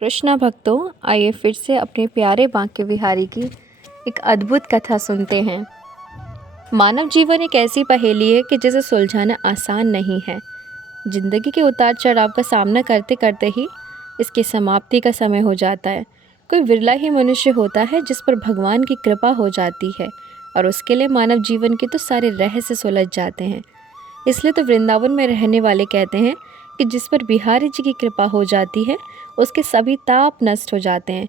कृष्णा भक्तों, आइए फिर से अपने प्यारे बांके बिहारी की एक अद्भुत कथा सुनते हैं। मानव जीवन एक ऐसी पहेली है कि जिसे सुलझाना आसान नहीं है। जिंदगी के उतार चढ़ाव का सामना करते करते ही इसकी समाप्ति का समय हो जाता है। कोई विरला ही मनुष्य होता है जिस पर भगवान की कृपा हो जाती है और उसके लिए मानव जीवन के तो सारे रहस्य सुलझ जाते हैं। इसलिए तो वृंदावन में रहने वाले कहते हैं कि जिस पर बिहारी जी की कृपा हो जाती है उसके सभी ताप नष्ट हो जाते हैं।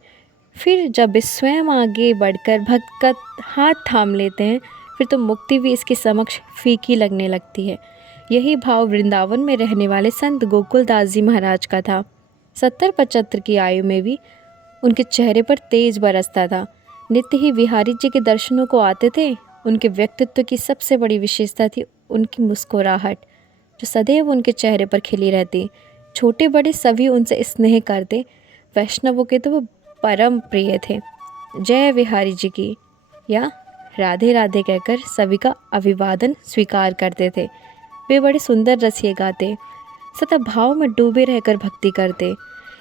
फिर जब वे स्वयं आगे बढ़कर भक्त का हाथ थाम लेते हैं फिर तो मुक्ति भी इसके समक्ष फीकी लगने लगती है। यही भाव वृंदावन में रहने वाले संत गोकुलदास जी महाराज का था। 70-75 की आयु में भी उनके चेहरे पर तेज बरसता था। नित्य ही बिहारी जी के दर्शनों को आते थे। उनके व्यक्तित्व की सबसे बड़ी विशेषता थी उनकी मुस्कुराहट, जो सदैव उनके चेहरे पर खिली रहती। छोटे बड़े सभी उनसे स्नेह करते। वैष्णवों के तो वो परम प्रिय थे। जय बिहारी जी की या राधे राधे कहकर सभी का अभिवादन स्वीकार करते थे। वे बड़े सुंदर रसिए गाते, सदा भाव में डूबे रहकर भक्ति करते।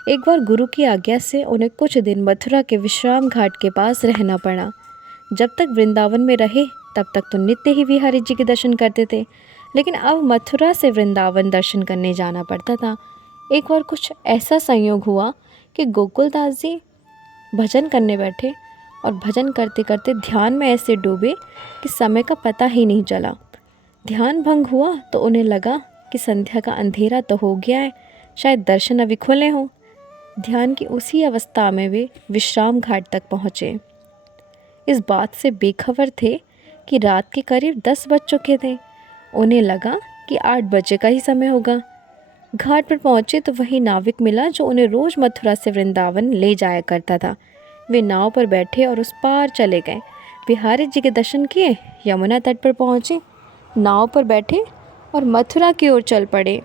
एक बार गुरु की आज्ञा से उन्हें कुछ दिन मथुरा के विश्राम घाट के पास रहना पड़ा। जब तक वृंदावन में रहे तब तक तो नित्य ही बिहारी जी के दर्शन करते थे, लेकिन अब मथुरा से वृंदावन दर्शन करने जाना पड़ता था। एक बार कुछ ऐसा संयोग हुआ कि गोकुलदास जी भजन करने बैठे और भजन करते करते ध्यान में ऐसे डूबे कि समय का पता ही नहीं चला। ध्यान भंग हुआ तो उन्हें लगा कि संध्या का अंधेरा तो हो गया है, शायद दर्शन अभी खुले हों। ध्यान की उसी अवस्था में वे विश्राम घाट तक पहुँचे। इस बात से बेखबर थे कि रात के करीब 10 बज चुके थे। उन्हें लगा कि 8 बजे का ही समय होगा। घाट पर पहुँचे तो वही नाविक मिला जो उन्हें रोज़ मथुरा से वृंदावन ले जाया करता था। वे नाव पर बैठे और उस पार चले गए। बिहारी जी के दर्शन किए, यमुना तट पर पहुँचे, नाव पर बैठे और मथुरा की ओर चल पड़े।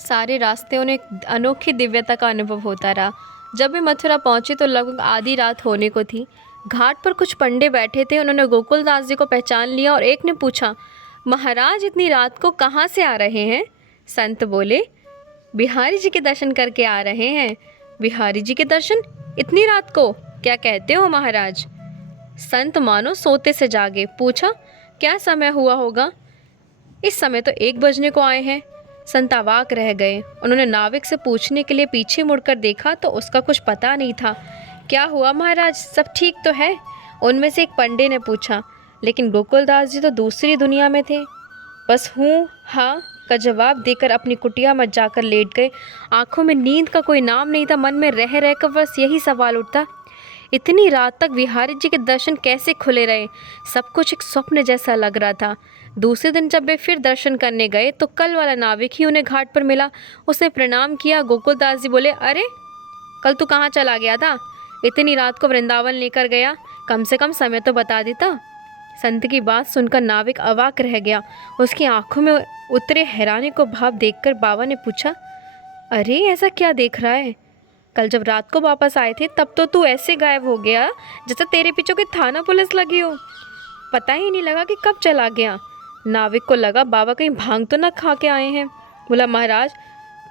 सारे रास्ते उन्हें एक अनोखी दिव्यता का अनुभव होता रहा। जब वे मथुरा पहुँचे तो लगभग आधी रात होने को थी। घाट पर कुछ पंडे बैठे थे। उन्होंने गोकुलदास जी को पहचान लिया और एक ने पूछा, महाराज इतनी रात को कहाँ से आ रहे हैं? संत बोले, बिहारी जी के दर्शन करके आ रहे हैं। बिहारी जी के दर्शन इतनी रात को? क्या कहते हो महाराज? संत मानो सोते से जागे। पूछा, क्या समय हुआ होगा? इस समय तो 1 बजने को आए हैं। संत अवाक रह गए। उन्होंने नाविक से पूछने के लिए पीछे मुड़कर देखा तो उसका कुछ पता नहीं था। क्या हुआ महाराज, सब ठीक तो है? उनमें से एक पंडे ने पूछा। लेकिन गोकुलदास जी तो दूसरी दुनिया में थे। बस हूँ हाँ का जवाब देकर अपनी कुटिया में जाकर लेट गए। आंखों में नींद का कोई नाम नहीं था। मन में रह रहकर बस यही सवाल उठता, इतनी रात तक बिहारी जी के दर्शन कैसे खुले रहे? सब कुछ एक स्वप्न जैसा लग रहा था। दूसरे दिन जब वे फिर दर्शन करने गए तो कल वाला नाविक ही उन्हें घाट पर मिला। उसने प्रणाम किया। गोकुलदास जी बोले, अरे कल तू कहाँ चला गया था? इतनी रात को वृंदावन लेकर गया, कम से कम समय तो बता देता। संत की बात सुनकर नाविक अवाक रह गया। उसकी आंखों में उतरे हैरानी को भाव देखकर बाबा ने पूछा, अरे ऐसा क्या देख रहा है? कल जब रात को वापस आए थे तब तो तू ऐसे गायब हो गया जैसे तेरे पीछे कोई थाना पुलिस लगी हो। पता ही नहीं लगा कि कब चला गया। नाविक को लगा बाबा कहीं भांग तो न खा के आए हैं। बोला, महाराज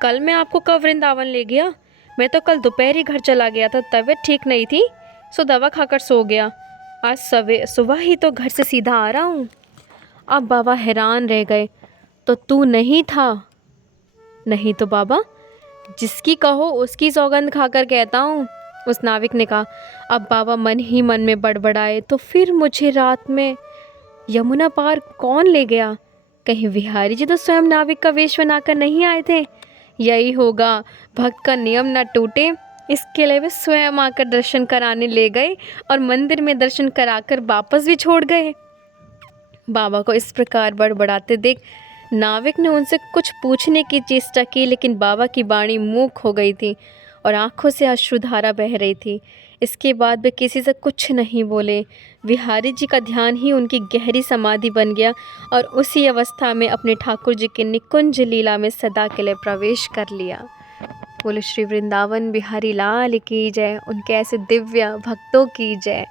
कल मैं आपको कब वृंदावन ले गया? मैं तो कल दोपहर ही घर चला गया था, तबीयत ठीक नहीं थी सो दवा खाकर सो गया। आज सुबह ही तो घर से सीधा आ रहा हूँ। अब बाबा हैरान रह गए। तो तू नहीं था? नहीं तो बाबा, जिसकी कहो उसकी सौगंध खाकर कहता हूँ, उस नाविक ने कहा। अब बाबा मन ही मन में बड़बड़ाए, तो फिर मुझे रात में यमुना पार कौन ले गया? कहीं बिहारी जी तो स्वयं नाविक का वेश बनाकर नहीं आए थे? यही होगा, भक्त का नियम न टूटे, इसके लिए वे स्वयं आकर दर्शन कराने ले गए और मंदिर में दर्शन कराकर वापस भी छोड़ गए। बाबा को इस प्रकार बड़बड़ाते देख नाविक ने उनसे कुछ पूछने की चेष्टा की, लेकिन बाबा की वाणी मूक हो गई थी और आंखों से अश्रुधारा बह रही थी। इसके बाद वे किसी से कुछ नहीं बोले। बिहारी जी का ध्यान ही उनकी गहरी समाधि बन गया और उसी अवस्था में अपने ठाकुर जी के निकुंज लीला में सदा के लिए प्रवेश कर लिया। बोले श्री वृंदावन बिहारी लाल की जय। उनके ऐसे दिव्य भक्तों की जय।